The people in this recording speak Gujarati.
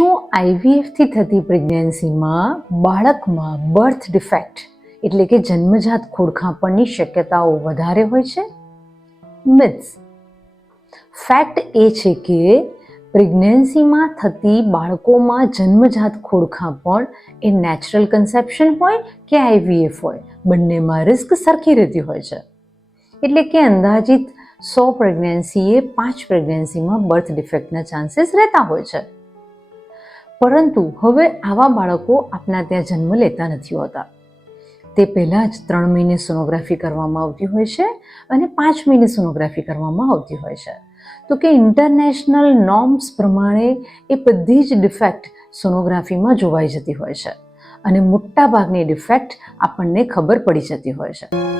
શું આઈવીએફથી થતી પ્રેગ્નન્સીમાં બાળકમાં બર્થ ડિફેક્ટ એટલે કે જન્મજાત ખોડખાંપણની શક્યતાઓ વધારે હોય છે? મિથ્સ. ફેક્ટ એ છે કે પ્રેગ્નન્સીમાં થતી બાળકોમાં જન્મજાત ખોડખાંપણ એ નેચરલ કન્સેપ્શન હોય કે આઈવીએફ હોય, બંનેમાં રિસ્ક સરખી રહેતી હોય છે. એટલે કે અંદાજિત 100 પ્રેગ્નન્સીએ 5 પ્રેગ્નન્સીમાં બર્થ ડિફેક્ટના ચાન્સીસ રહેતા હોય છે. પરંતુ હવે આવા બાળકો આપણા ત્યાં જન્મ લેતા નથી હોતા. તે પહેલાં જ 3 મહિને સોનોગ્રાફી કરવામાં આવતી હોય છે અને 5 મહિને સોનોગ્રાફી કરવામાં આવતી હોય છે. તો કે ઇન્ટરનેશનલ નોર્મ્સ પ્રમાણે એ બધી જ ડિફેક્ટ સોનોગ્રાફીમાં જોવાઈ જતી હોય છે અને મોટા ભાગની ડિફેક્ટ આપણને ખબર પડી જતી હોય છે.